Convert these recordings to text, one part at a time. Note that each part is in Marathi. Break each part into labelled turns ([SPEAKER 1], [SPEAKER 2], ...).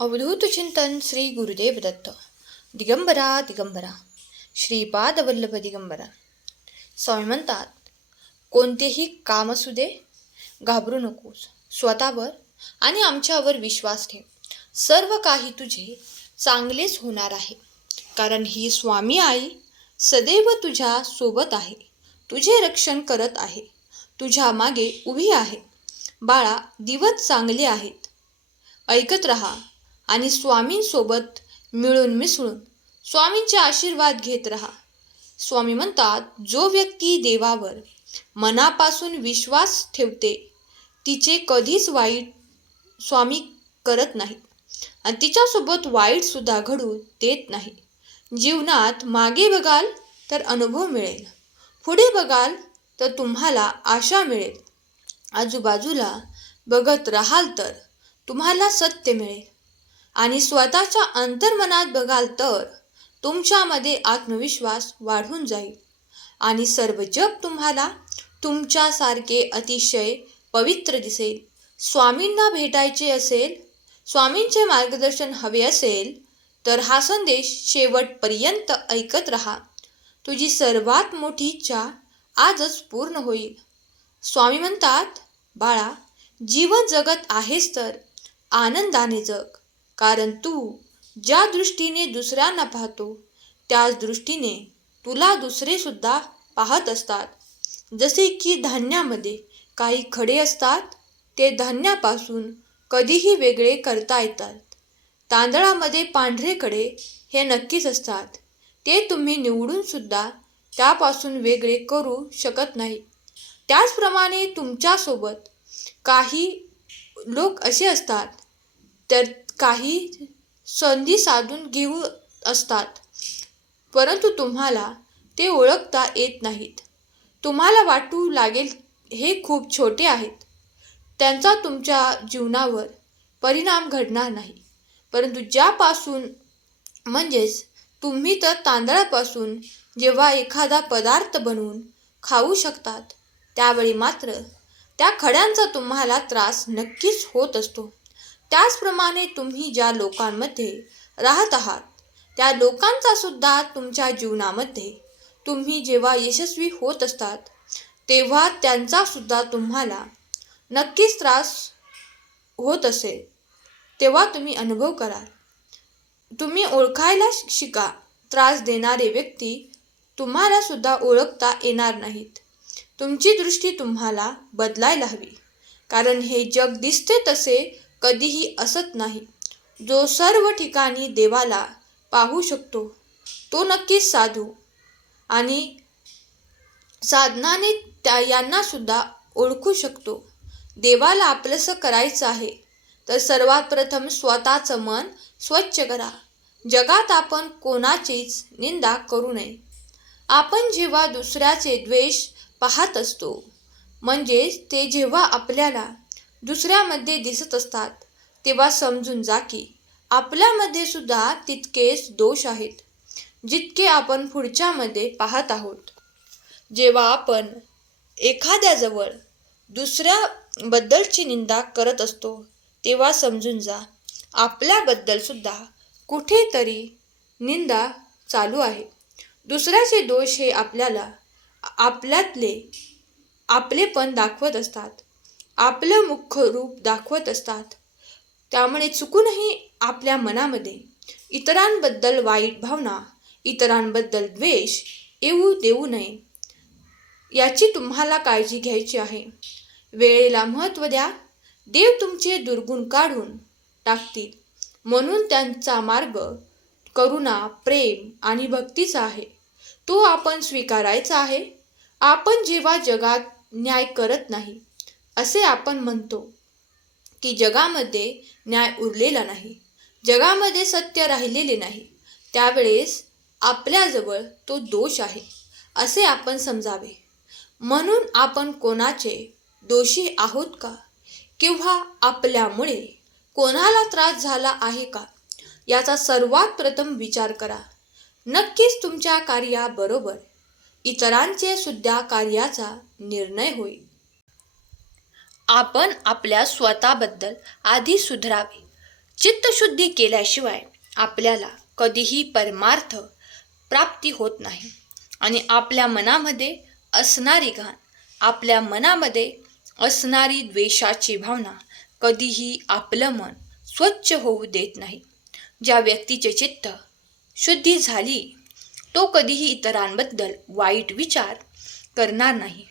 [SPEAKER 1] अवधूत चिंतन श्री गुरुदेव दत्त. दिगंबरा दिगंबरा. श्रीपाद वल्लभ दिगंबरा. स्वामी म्हणतात कोणतेही काम असू दे घाबरू नकोस. स्वतःवर आणि आमच्यावर विश्वास ठेव. सर्व काही तुझे चांगलेच होणार आहे. कारण ही स्वामी आई सदैव तुझ्या सोबत आहे. तुझे रक्षण करत आहे. तुझ्या मागे उभी आहे. बाळा दिवस चांगले आहेत. ऐकत रहा. आणि स्वामींसोबत मिळून मिसळून स्वामींचे आशीर्वाद घेत राहा. स्वामी म्हणतात जो व्यक्ती देवावर मनापासून विश्वास ठेवते तिचे कधीच वाईट स्वामी करत नाहीत आणि तिच्यासोबत वाईटसुद्धा घडू देत नाही. जीवनात मागे बघाल तर अनुभव मिळेल. पुढे बघाल तर तुम्हाला आशा मिळेल. आजूबाजूला बघत राहाल तर तुम्हाला सत्य मिळेल. आणि स्वतःच्या अंतर्मनात बघाल तर तुमच्यामध्ये आत्मविश्वास वाढून जाईल. आणि सर्व जग तुम्हाला तुमच्यासारखे अतिशय पवित्र दिसेल. स्वामींना भेटायचे असेल स्वामींचे मार्गदर्शन हवे असेल तर हा संदेश शेवटपर्यंत ऐकत रहा. तुझी सर्वात मोठी इच्छा आजच पूर्ण होईल. स्वामी म्हणतात बाळा जीवन जगत आहेस तर आनंदाने जग. कारण तू ज्या दृष्टीने दुसऱ्यांना पाहतो त्याच दृष्टीने तुला दुसरे सुद्धा पाहत असतात. जसे की धान्यामध्ये काही खडे असतात ते धान्यापासून कधीही वेगळे करता येतात. तांदळामध्ये पांढरे खडे हे नक्कीच असतात. ते तुम्ही निवडून सुद्धा त्यापासून वेगळे करू शकत नाही. त्याचप्रमाणे तुमच्यासोबत काही लोक असे असतात तर काही संधी साधून घेऊ असतात. परंतु तुम्हाला ते ओळखता येत नाहीत. तुम्हाला वाटू लागेल हे खूप छोटे आहेत. त्यांचा तुमच्या जीवनावर परिणाम घडणार नाही. परंतु ज्यापासून म्हणजेच तुम्ही तर तांदळापासून जेव्हा एखादा पदार्थ बनवून खाऊ शकतात त्यावेळी मात्र त्या खड्यांचा तुम्हाला त्रास नक्कीच होत असतो. त्याचप्रमाणे तुम्ही ज्या लोकांमध्ये राहत आहात त्या लोकांचा सुद्धा तुमच्या जीवनामध्ये तुम्ही जेव्हा यशस्वी होत असतात तेव्हा त्यांचा सुद्धा तुम्हाला नक्कीच त्रास होत असेल. तेव्हा तुम्ही अनुभव कराल. तुम्ही ओळखायला शिका. त्रास देणारे व्यक्ती तुम्हाला सुद्धा ओळखता येणार नाहीत. तुमची दृष्टी तुम्हाला बदलायला हवी. कारण हे जग दिसते तसे कधीही असत नाही. जो सर्व ठिकाणी देवाला पाहू शकतो तो नक्कीच साधू आणि साधनाने त्या यांनासुद्धा ओळखू शकतो. देवाला आपलंसं करायचं आहे तर सर्वात प्रथम स्वतःचं मन स्वच्छ करा. जगात आपण कोणाचीच निंदा करू नये. आपण जेव्हा दुसऱ्याचे द्वेष पाहत असतो म्हणजेच ते जेव्हा आपल्याला दुसऱ्यामध्ये दिसत असतात. तेव्हा समजून जा की आपल्यामध्ये सुद्धा तितकेच दोष आहेत जितके आपण पुढच्यामध्ये पाहत आहोत. जेव्हा आपण एखाद्याजवळ दुसऱ्याबद्दलची निंदा करत असतो तेव्हा समजून जा आपल्याबद्दल सुद्धा कुठेतरी निंदा चालू आहे. दुसऱ्याचे दोष हे आपल्याला आपल्यातले आपलेपण दाखवत असतात. आपलं मुख्य रूप दाखवत असतात. त्यामुळे चुकूनही आपल्या मनामध्ये इतरांबद्दल वाईट भावना इतरांबद्दल द्वेष येऊ देऊ नये याची तुम्हाला काळजी घ्यायची आहे. वेळेला महत्त्व द्या. देव तुमचे दुर्गुण काढून टाकतील. म्हणून त्यांचा मार्ग करुणा प्रेम आणि भक्तीचा आहे. तो आपण स्वीकारायचा आहे. आपण जेव्हा जगात न्याय करत नाही असे आपण म्हणतो की जगामध्ये न्याय उरलेला नाही. जगामध्ये सत्य राहिलेले नाही. त्यावेळेस आपल्याजवळ तो दोष आहे असे आपण समजावे. म्हणून आपण कोणाचे दोषी आहोत का? किंवा आपल्यामुळे कोणाला त्रास झाला आहे का? याचा सर्वात प्रथम विचार करा. नक्कीच तुमच्या कार्याबरोबर इतरांचे सुद्धा कार्याचा निर्णय होईल. आपण आपल्या स्वतःबद्दल आधी सुधरावे. चित्तशुद्धी केल्याशिवाय आपल्याला कधीही परमार्थ प्राप्ती होत नाही. आणि आपल्या मनामध्ये असणारी घाण आपल्या मनामध्ये असणारी द्वेषाची भावना कधीही आपलं मन स्वच्छ होऊ देत नाही. ज्या व्यक्तीचे चित्त शुद्धी झाली तो कधीही इतरांबद्दल वाईट विचार करणार नाही.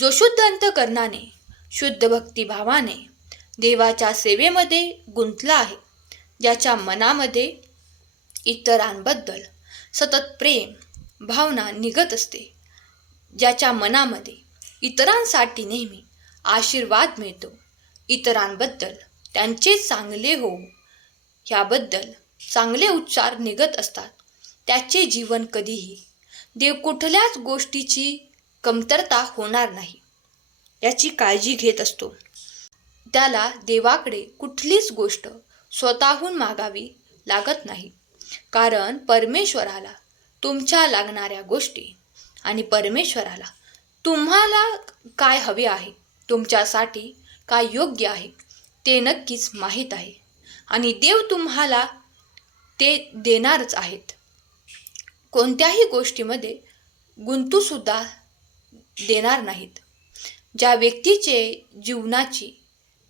[SPEAKER 1] जो शुद्ध अंतकरणाने शुद्ध भक्तिभावाने देवाच्या सेवेमध्ये गुंतला आहे. ज्याच्या मनामध्ये इतरांबद्दल सतत प्रेम भावना निघत असते. ज्याच्या मनामध्ये इतरांसाठी नेहमी आशीर्वाद मिळतो. इतरांबद्दल त्यांचे चांगले हो ह्याबद्दल चांगले उच्चार निघत असतात. त्याचे जीवन कधीही देव कुठल्याच गोष्टीची कमतरता होणार नाही. याची काळजी घेत असतो. त्याला देवाकडे कुठलीच गोष्ट स्वतःहून मागावी लागत नाही. कारण परमेश्वराला तुमच्या लागणाऱ्या गोष्टी आणि परमेश्वराला तुम्हाला काय हवे आहे तुमच्यासाठी काय योग्य आहे ते नक्कीच माहीत आहे. आणि देव तुम्हाला ते देणारच आहेत. कोणत्याही गोष्टीमध्ये गुंतूसुद्धा देणार नाहीत. ज्या व्यक्तीचे जीवनाची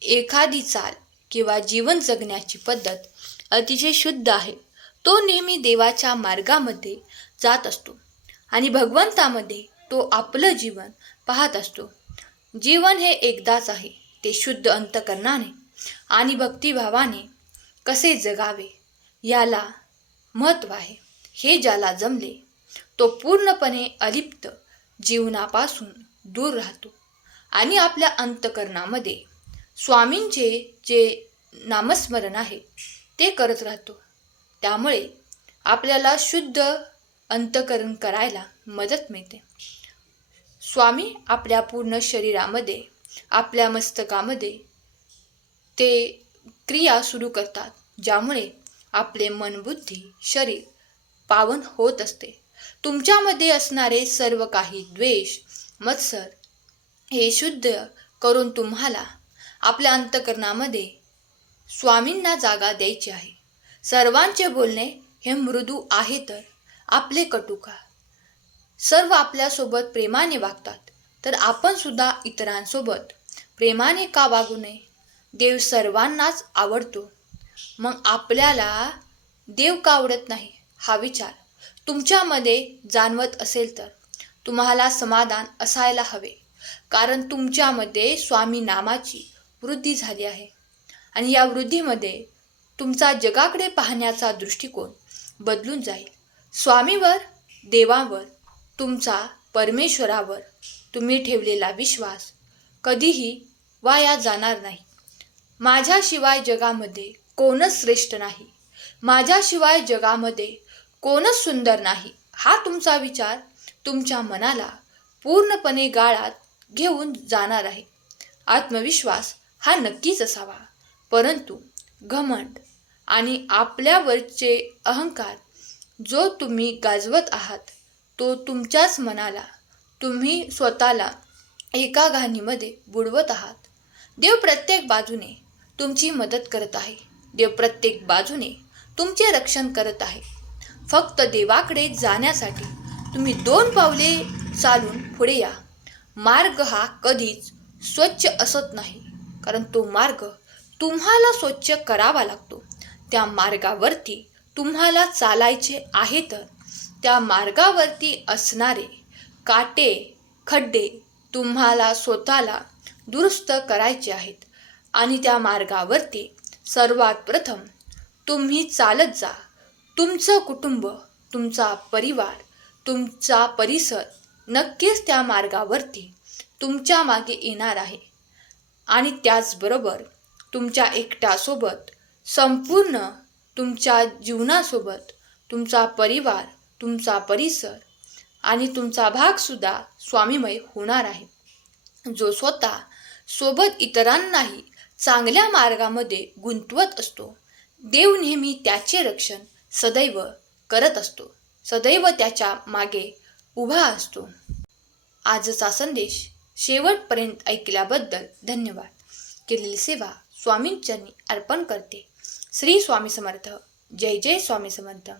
[SPEAKER 1] एखादी चाल किंवा जीवन जगण्याची पद्धत अतिशय शुद्ध आहे तो नेहमी देवाच्या मार्गामध्ये जात असतो आणि भगवंतामध्ये तो आपलं जीवन पाहत असतो. जीवन हे एकदाच आहे ते शुद्ध अंतकरणाने आणि भक्तिभावाने कसे जगावे याला महत्त्व आहे. हे ज्याला जमले तो पूर्णपणे अलिप्त जीवनापासून दूर राहतो. आणि आपल्या अंतकरणामध्ये. स्वामींचे जे नामस्मरण आहे ते करत राहतो. त्यामुळे आपल्याला शुद्ध अंतकरण करायला मदत मिळते. स्वामी आपल्या पूर्ण शरीरामध्ये आपल्या मस्तकामध्ये ते क्रिया सुरू करतात ज्यामुळे आपले मन बुद्धी शरीर पावन होत असते. तुमच्यामध्ये असणारे सर्व काही द्वेष मत्सर हे शुद्ध करून तुम्हाला आपल्या अंतकरणामध्ये स्वामींना जागा द्यायची आहे. सर्वांचे बोलणे हे मृदू आहे तर आपले कटुका सर्व आपल्यासोबत प्रेमाने वागतात तर आपण सुद्धा इतरांसोबत प्रेमाने का वागू नये? देव सर्वांनाच आवडतो. मग आपल्याला देव का आवडत नाही? हा विचार तुमच्यामध्ये जाणवत असेल तर तुम्हाला समाधान असायला हवे. कारण तुमच्यामध्ये स्वामी नामाची वृद्धी झाली आहे. आणि या वृद्धीमध्ये तुमचा जगाकडे पाहण्याचा दृष्टिकोन बदलून जाईल. स्वामीवर देवावर तुमचा परमेश्वरावर तुम्ही ठेवलेला विश्वास कधीही वाया जाणार नाही. माझ्याशिवाय जगामध्ये कोणच श्रेष्ठ नाही. माझ्याशिवाय जगामध्ये कोणच सुंदर नाही. हा तुमचा विचार तुमच्या मनाला पूर्णपणे गाळात घेऊन जाणार आहे. आत्मविश्वास हा नक्कीच असावा. परंतु घमंड आणि आपल्यावरचे अहंकार जो तुम्ही गाजवत आहात तो तुमच्याच मनाला तुम्ही स्वतःला एका घाणीमध्ये बुडवत आहात. देव प्रत्येक बाजूने तुमची मदत करत आहे. देव प्रत्येक बाजूने तुमचे रक्षण करत आहे. फक्त देवाकडे जाण्यासाठी तुम्ही दोन पावले चालून पुढे या. मार्ग हा कधीच स्वच्छ असत नाही. कारण तो मार्ग तुम्हाला स्वच्छ करावा लागतो. त्या मार्गावरती तुम्हाला चालायचे आहे तर त्या मार्गावरती असणारे काटे खड्डे तुम्हाला स्वतःला दुरुस्त करायचे आहेत. आणि त्या मार्गावरती सर्वात प्रथम तुम्ही चालत जा. तुमचं कुटुंब तुमचा परिवार तुमचा परिसर नक्कीच त्या मार्गावरती तुमच्या मागे येणार आहे. आणि त्याचबरोबर तुमच्या एकट्यासोबत संपूर्ण तुमच्या जीवनासोबत तुमचा परिवार तुमचा परिसर आणि तुमचा भागसुद्धा स्वामीमय होणार आहे. जो स्वतः सोबत इतरांनाही चांगल्या मार्गामध्ये गुंतवत असतो देव नेहमी त्याचे रक्षण सदैव करत असतो. सदैव त्याच्यामागे उभा असतो. आजचा संदेश शेवटपर्यंत ऐकल्याबद्दल धन्यवाद. केलेली सेवा स्वामींचरणी अर्पण करते. श्री स्वामी समर्थ. जय जय स्वामी समर्थ.